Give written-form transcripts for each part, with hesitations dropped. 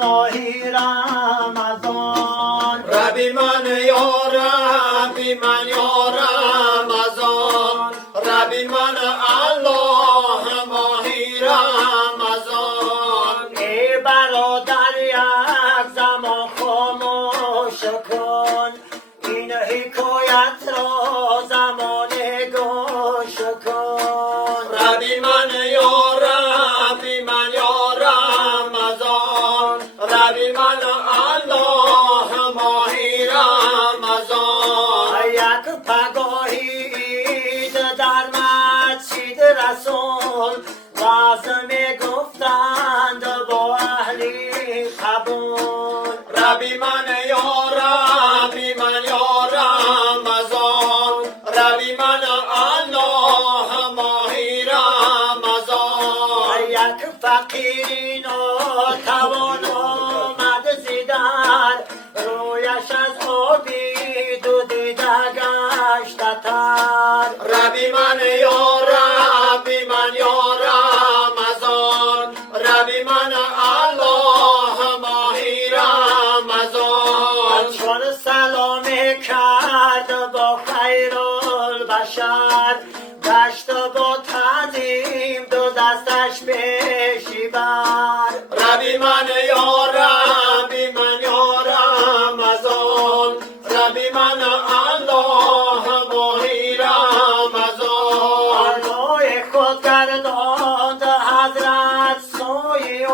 ماهی رمضان ربی من یا ربی من یا رمضان ربی من الله ماهی رمضان ای برادر یک زمان خاموش کن این حکایت را زمانه گوش کن ربی من یا ربی من یا رمضان ربی من الله ماهی رمضان یک پگاهی در مسجد رسول باز می گفتند با اهلی قبول ربی من یا ربی من یا رمضان ربی من الله ماهی رمضان یک فقیر ناتوان آمد زیدن رویش از آبی دو دیده گشت تر ربی من یا ربی من یا رمضان ربی من الله ماهی رمضان چون سلام کرد با خیر البشر گشت با تعظیم دو دستش پیشی بر ربی من یا ربی من یا رمضان ربی من الله ماهی رمضان روی خود گرداند حضرت سوی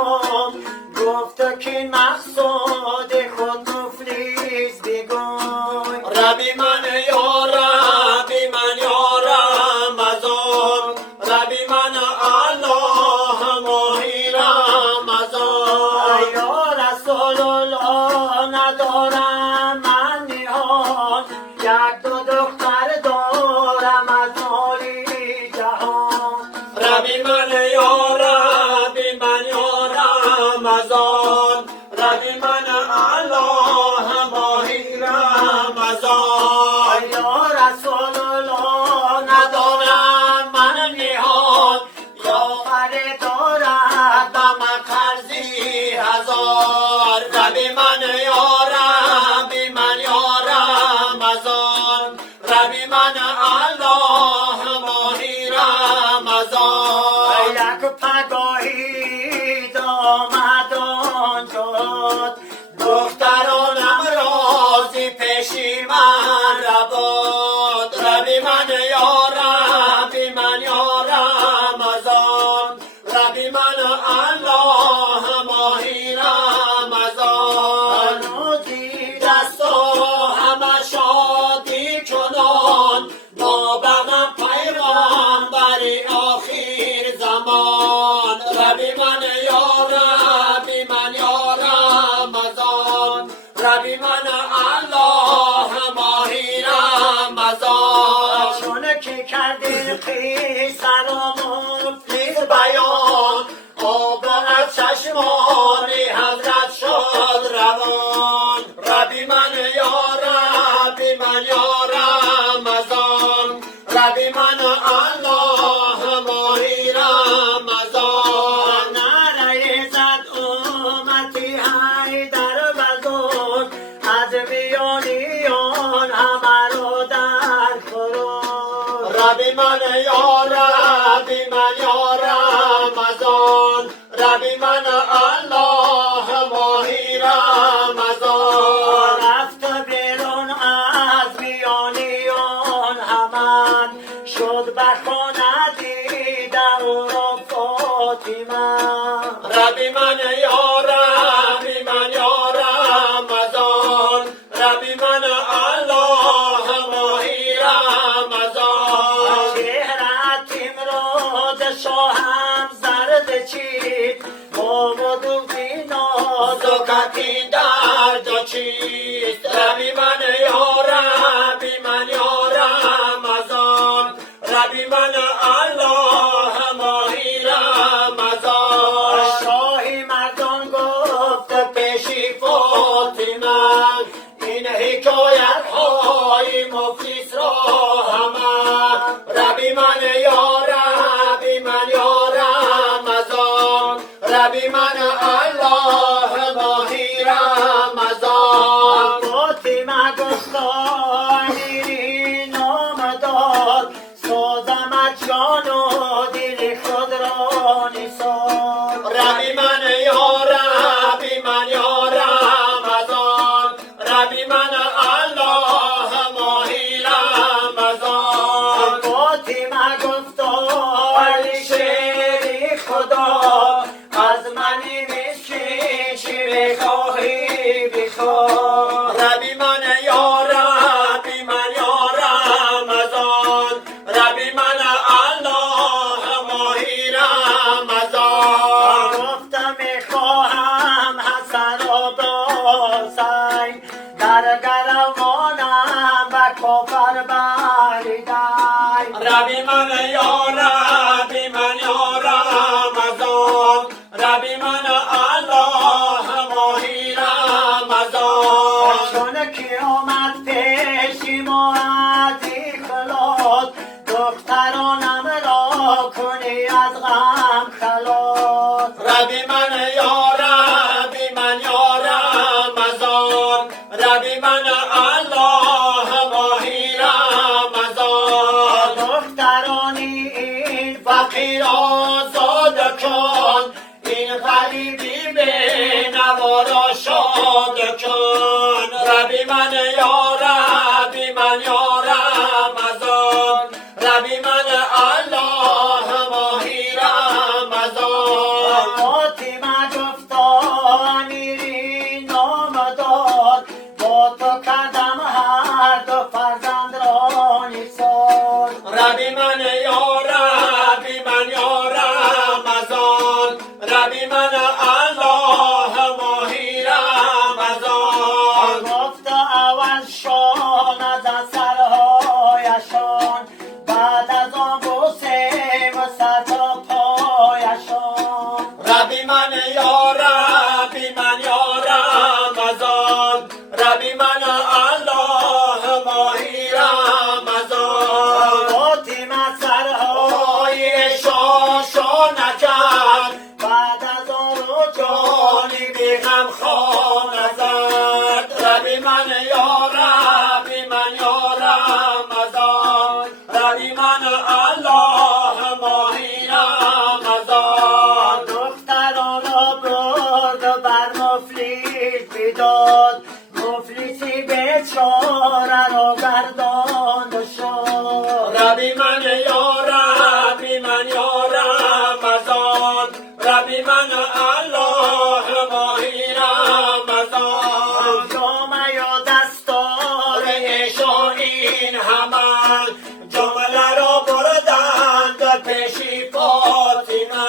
گفت که این مقصود خود مفلیس بگوی ربی من یا ربی من یا رمضان ربی من الله ماهی رمضان یا رسول الله ندارم من نهان یک دو دختر دارم از مالی جهان ربی من یا ربی من یا رمضان ربی من الله ماهی رمضان یا رسول الله ندارم من نهان یا خرید دارد و من قرضی هزار ربی من یا ربی من یا رمضان ربی من الله ماهی رمضان یک پگاهی آمد آنجا دخترانم رازی پیشی من رباد ربی من یا ربی من یا رمضان ربی من الله ماهی رمضان روزی دست و همه شادی کنان ما بغم پیغامبر آخر زمان ربی من یا ربی من یا رمضان ربی من الله ماهی رمضان چون که کردین قیصه را مفلس بیان آب از چشمان حضرت شد روان ربی من یا ربی من یا رمضان ربی من الله ماهی رمضان نره زد امتی حیدر بزرگ از میانیان همه رو در خروج ربی من یا ربی من یا رمضان ربی من الله ماهی رمضان رفت بیرون از میانیان همان شد به خانه دیده او را فاطمه ربی من یا ربی من یا رمضان ربی من الله ماهی رمضان چهرت امروز شاهم زرد چید آمد و زکاتی درد چیست ربی من یا ربی من یا رمضان ربی من الله ماهی رمضان شاهی مردان گفت پیشی فاطمه این حکایت های مفلس را همه ربی من یا ربی من یا رمضان ربی من الله بخواهی بخواه ربی من یا ربی من یا رمضان ربی من الله ماهی رمضان گفتم میخواهم حسن و حسین در گروانم و کفر بریدن ربی من یا ربی من یا رمضان ربی من الله ماهی رمضان چون که آمد پیشی ما از اخلاص دخترانم را کنی از غم خلاص ربی من یا ربی من یا رمضان ربی من الله ماهی رمضان دخترانی این فقیر آزاد کن این غریبی به نوارا شاد کن ربی من یا ربی من یا رمضان ربی من الله ماهی رمضان فاطمه گفتا امیری نام دار با تو کردم هر دو فرزند را نثار ربی من یا ربی من یا رمضان ربی من الله ماهی رمضان گفتا اول شان از سرهایشان بعد از آن بوسه و سر تا پایشان ربی من یا ربی من یا رمضان ربی من الله ماهی رمضان فاطمه سرهای شاشا نکرد بعد از آن رو جانی بی غم خواه نزد ربی من یا ربی من یا رمضان ربی من الله ماهی رمضان دختران را برد و بر مفلیس بداد مفلیسی بیچاره را گرداند و شد ربی من یا ربی من یا رمضان ربی من الله ماهی رمضان جامعه یا دستار ایشان این همه جمله را بردند پیشی فاطمه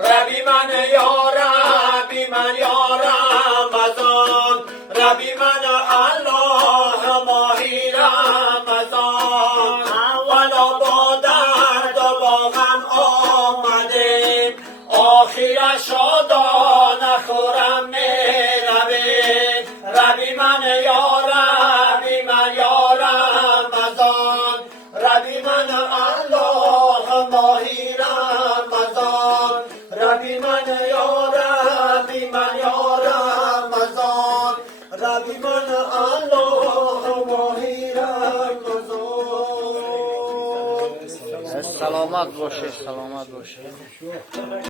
ربی من یا ربی من یا رمضان ربی من الله ماهی رمضان اولا با درد و با غم آمدیم آخرش شادانه خورم میرویم ربی من یا ربی من یا رمضان ربی من الله ماهی رمضان ربی من یا ربی من یا رمضان ربی من الله ماهی رمضان سلامت باشه سلامت باشه